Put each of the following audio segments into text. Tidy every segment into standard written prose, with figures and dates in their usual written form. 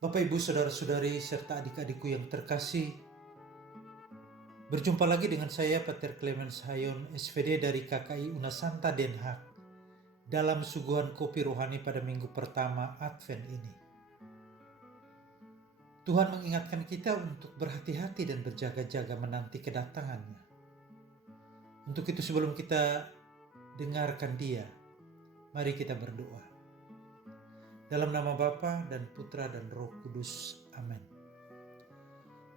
Bapak, Ibu, Saudara-saudari, serta adik-adikku yang terkasih, berjumpa lagi dengan saya, Pater Clemens Hayon, SVD dari KKI Unasanta Den Haag, dalam suguhan kopi rohani pada minggu pertama Advent ini. Tuhan mengingatkan kita untuk berhati-hati dan berjaga-jaga menanti kedatangannya. Untuk itu sebelum kita dengarkan Dia, mari kita berdoa. Dalam nama Bapa dan Putra dan Roh Kudus. Amin.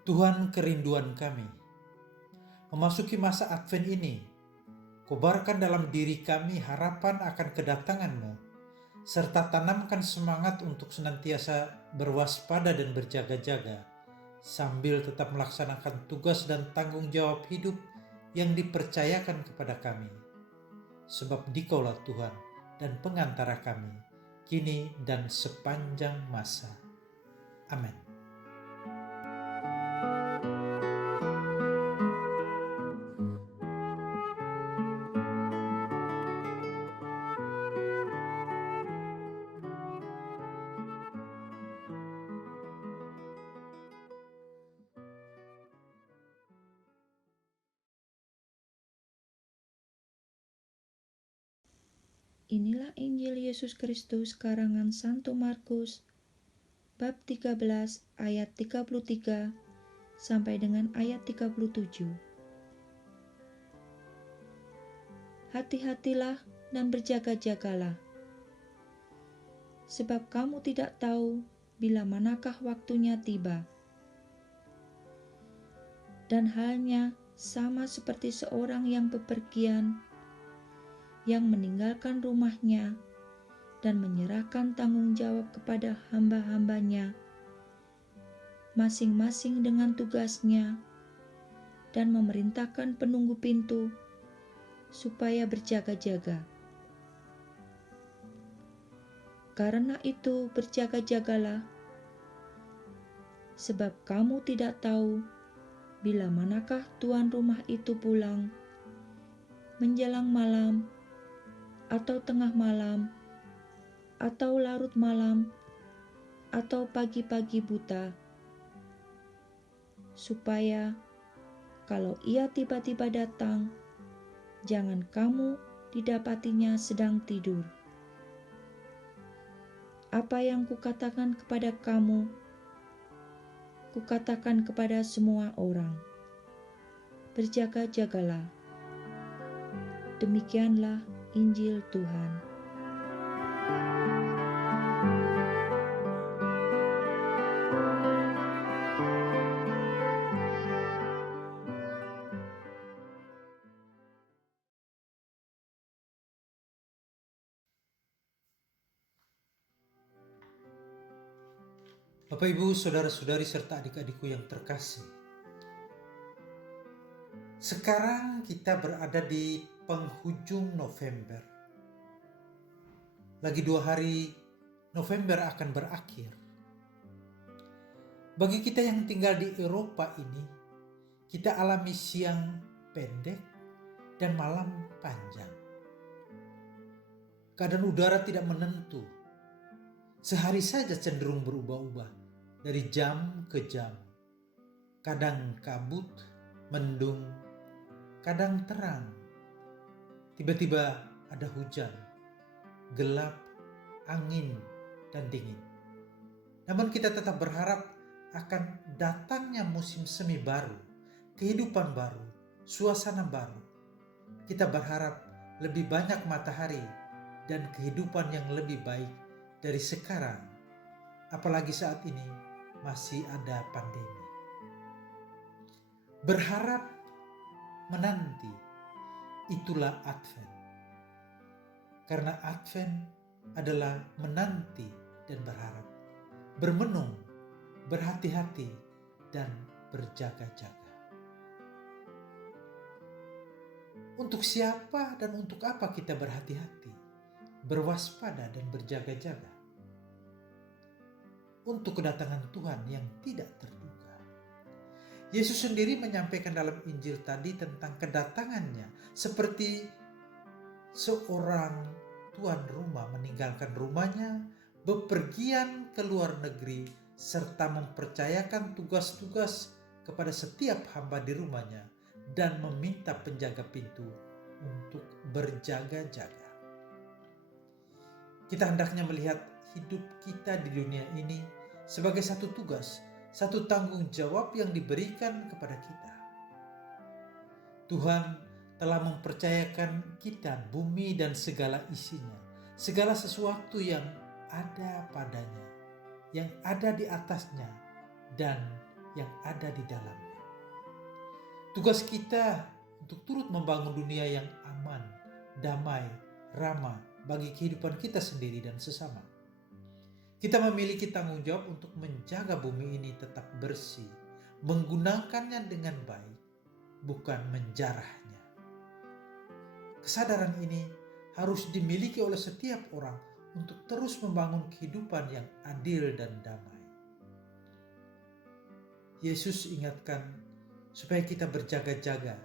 Tuhan, kerinduan kami, memasuki masa Advent ini, kobarkan dalam diri kami harapan akan kedatangan-Mu, serta tanamkan semangat untuk senantiasa berwaspada dan berjaga-jaga, sambil tetap melaksanakan tugas dan tanggung jawab hidup yang dipercayakan kepada kami. Sebab Dikaulah Tuhan dan pengantara kami, kini dan sepanjang masa. Amin. Inilah Injil Yesus Kristus karangan Santo Markus, bab 13 ayat 33 sampai dengan ayat 37. Hati-hatilah dan berjaga-jagalah, sebab kamu tidak tahu bila manakah waktunya tiba. Dan halnya sama seperti seorang yang bepergian, yang meninggalkan rumahnya dan menyerahkan tanggung jawab kepada hamba-hambanya, masing-masing dengan tugasnya, dan memerintahkan penunggu pintu supaya berjaga-jaga. Karena itu berjaga-jagalah, sebab kamu tidak tahu bila manakah tuan rumah itu pulang, menjelang malam, atau tengah malam, atau larut malam, atau pagi-pagi buta, supaya kalau ia tiba-tiba datang, jangan kamu didapatinya sedang tidur. Apa yang kukatakan kepada kamu, kukatakan kepada semua orang. Berjaga-jagalah. Demikianlah Injil Tuhan. Bapak, Ibu, Saudara-saudari, serta adik-adikku yang terkasih, sekarang kita berada di penghujung November. Lagi 2 hari November akan berakhir. Bagi kita yang tinggal di Eropa ini, kita alami siang pendek dan malam panjang. Keadaan udara tidak menentu. Sehari saja cenderung berubah-ubah dari jam ke jam. Kadang kabut, mendung, kadang terang. Tiba-tiba ada hujan, gelap, angin, dan dingin. Namun kita tetap berharap akan datangnya musim semi baru, kehidupan baru, suasana baru. Kita berharap lebih banyak matahari dan kehidupan yang lebih baik dari sekarang, apalagi saat ini masih ada pandemi. Berharap, menanti, itulah Advent. Karena Advent adalah menanti dan berharap, bermenung, berhati-hati, dan berjaga-jaga. Untuk siapa dan untuk apa kita berhati-hati, berwaspada, dan berjaga-jaga? Untuk kedatangan Tuhan yang tidak terduga. Yesus sendiri menyampaikan dalam Injil tadi tentang kedatangannya seperti seorang tuan rumah meninggalkan rumahnya, bepergian ke luar negeri serta mempercayakan tugas-tugas kepada setiap hamba di rumahnya dan meminta penjaga pintu untuk berjaga-jaga. Kita hendaknya melihat hidup kita di dunia ini sebagai satu tugas, satu tanggung jawab yang diberikan kepada kita. Tuhan telah mempercayakan kita bumi dan segala isinya, segala sesuatu yang ada padanya, yang ada di atasnya, dan yang ada di dalamnya. Tugas kita untuk turut membangun dunia yang aman, damai, ramah bagi kehidupan kita sendiri dan sesama. Kita memiliki tanggung jawab untuk menjaga bumi ini tetap bersih, menggunakannya dengan baik, bukan menjarahnya. Kesadaran ini harus dimiliki oleh setiap orang untuk terus membangun kehidupan yang adil dan damai. Yesus ingatkan supaya kita berjaga-jaga,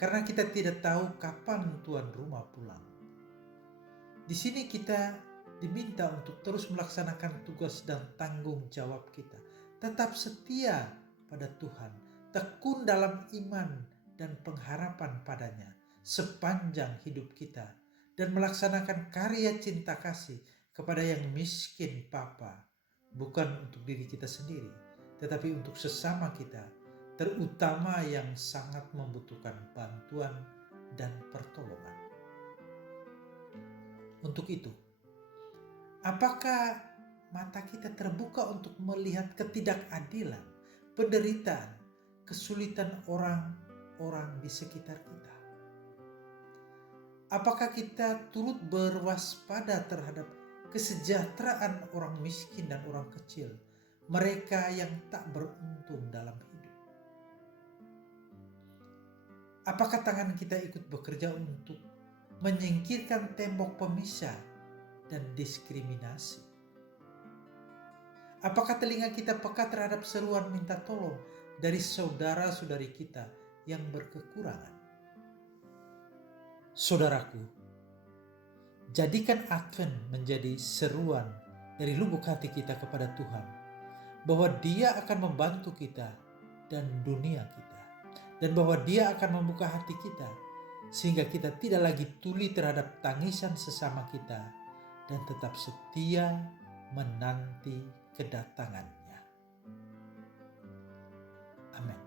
karena kita tidak tahu kapan tuan rumah pulang. Di sini kita diminta untuk terus melaksanakan tugas dan tanggung jawab kita. Tetap setia pada Tuhan, tekun dalam iman dan pengharapan padanya sepanjang hidup kita, dan melaksanakan karya cinta kasih kepada yang miskin papa, bukan untuk diri kita sendiri, tetapi untuk sesama kita, terutama yang sangat membutuhkan bantuan dan pertolongan. Untuk itu, apakah mata kita terbuka untuk melihat ketidakadilan, penderitaan, kesulitan orang-orang di sekitar kita? Apakah kita turut berwaspada terhadap kesejahteraan orang miskin dan orang kecil, mereka yang tak beruntung dalam hidup? Apakah tangan kita ikut bekerja untuk menyingkirkan tembok pemisah dan diskriminasi? Apakah telinga kita peka terhadap seruan minta tolong dari saudara-saudari kita yang berkekurangan? Saudaraku, jadikan Advent menjadi seruan dari lubuk hati kita kepada Tuhan, bahwa Dia akan membantu kita dan dunia kita, dan bahwa Dia akan membuka hati kita sehingga kita tidak lagi tuli terhadap tangisan sesama kita dan tetap setia menanti kedatangannya. Amin.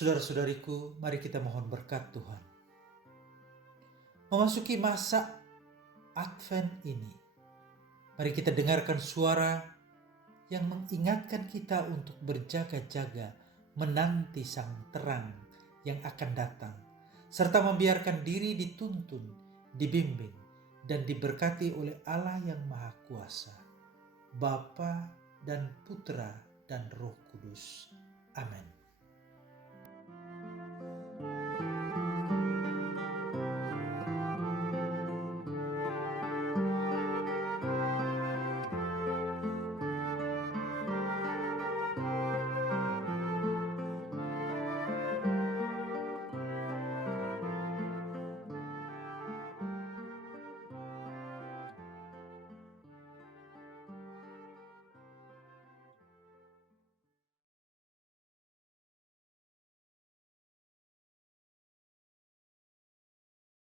Saudara-saudariku, mari kita mohon berkat Tuhan. Memasuki masa Advent ini, mari kita dengarkan suara yang mengingatkan kita untuk berjaga-jaga menanti sang terang yang akan datang, serta membiarkan diri dituntun, dibimbing, dan diberkati oleh Allah yang Maha Kuasa, Bapa dan Putra dan Roh Kudus. Amin.